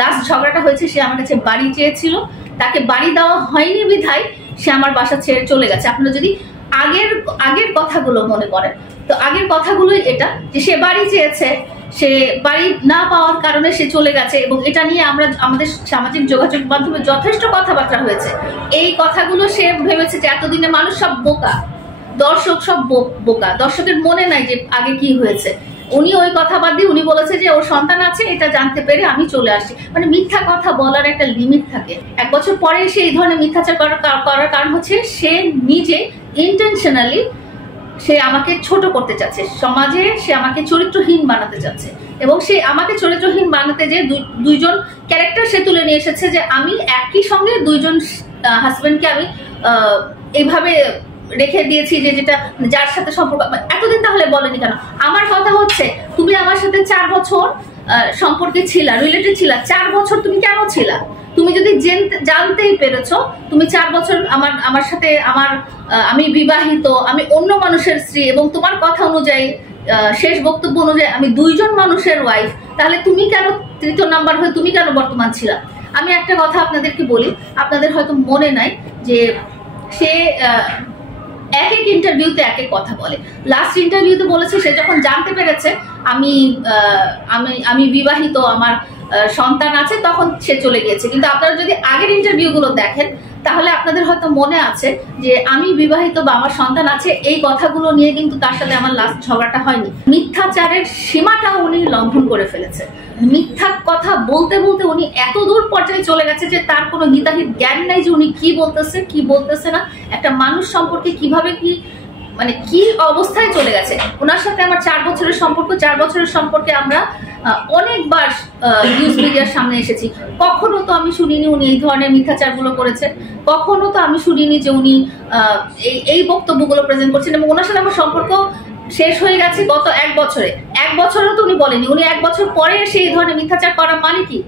Last ঝগড়াটা হয়েছে, সে আমার কাছে বাড়ি চেয়েছিল, তাকে বাড়ি দেওয়া হয়নি বিধায় সে আমার বাসা ছেড়ে চলে গেছে। আপনারা যদি আগের কথাগুলো মনে করেন, তো আগের কথাগুলোই এটা, যে সে বাড়ি চেয়েছে, সে বাড়ি না পাওয়ার কারণে সে চলে গেছে, এবং এটা নিয়ে আমাদের সামাজিক যোগাযোগ মাধ্যমে যথেষ্ট কথাবার্তা হয়েছে। এই কথাগুলো সে ভেবেছে যে এতদিনে মানুষ সব বোকা, দর্শক সব বোকা, দর্শকের মনে নাই যে আগে কি হয়েছে। উনি ওই কথা বাদ দিয়ে উনি বলেছে যে ওর সন্তান আছে, এটা জানতে পেরে আমি চলে আসছি। মানে মিথ্যা কথা বলার একটা লিমিট থাকে। 1 বছর পরে সে এই ধরনের মিথ্যাচার করার কারণ হচ্ছে সে নিজে ইন্টেনশনালি সে আমাকে ছোট করতে চাচ্ছে, সমাজে সে আমাকে চরিত্রহীন বানাতে চাচ্ছে, এবং সে আমাকে চরিত্রহীন বানাতে যে দুইজন ক্যারেক্টার সে তুলে নিয়ে এসেছে, যে আমি একই সঙ্গে দুইজন হাজবেন্ডকে আমি এইভাবে রেখে দিয়েছি, যে যেটা যার সাথে সম্পর্ক এতদিন তাহলে বলেনি কেন? আমার কথা হচ্ছে, তুমি আমার সাথে 4 বছর সম্পর্কে ছিলা, রিলেটেড ছিলা, 4 বছর তুমি কেন ছিলা? তুমি যদি জানতেই পেরেছো তুমি 4 বছর আমার সাথে আমি বিবাহিত, আমি অন্য মানুষের স্ত্রী, এবং তোমার কথা অনুযায়ী শেষ বক্তব্য অনুযায়ী আমি 2 জন মানুষের ওয়াইফ, তাহলে তুমি কেন তৃতীয় নাম্বার হয়ে তুমি কেন বর্তমান ছিলা? আমি একটা কথা আপনাদেরকে বলি, আপনাদের হয়তো মনে নাই যে সে এক ইন্টারভিউতে এক কথা বলে। লাস্ট ইন্টারভিউতে বলেছে সে যখন জানতে পেরেছে আমি বিবাহিত, আমার সন্তান আছে, তখন সে চলে গিয়েছে। কিন্তু আপনারা যদি আগের ইন্টারভিউগুলো দেখেন তাহলে আপনাদের হয়তো মনে আছে যে আমি বিবাহিত বা আমার সন্তান আছে, এই কথাগুলো নিয়ে কিন্তু তার সাথে আমার লাস্ট ঝগড়াটা হয়নি। মিথ্যাচারের সীমাটা উনি লঙ্ঘন করে ফেলেছে। মিথ্যা কথা বলতে বলতে উনি এত দূর পর্যায়ে চলে গেছে যে তার কোনো হিতাহিত জ্ঞান নাই যে উনি কি বলতেছে কি বলতেছে না, একটা মানুষ সম্পর্কে কিভাবে কি অবস্থায় চলে গেছে। ওনার সাথে আমার 4 বছরের সম্পর্ক, 4 বছরের সম্পর্কে আমরা অনেকবার নিউজ মিডিয়ার সামনে এসেছি। কখনো তো আমি শুনিনি উনি এই ধরনের মিথ্যাচারগুলো করেছেন, কখনো তো আমি শুনিনি যে উনি এই বক্তব্যগুলো প্রেজেন্ট করছেন। এবং ওনার সাথে আমার সম্পর্ক শেষ হয়ে গেছে গত 1 বছরে। 1 বছরেও তো উনি বলেনি, উনি 1 বছর পরে সেই ধরনের মিথ্যাচার করা মানে কি?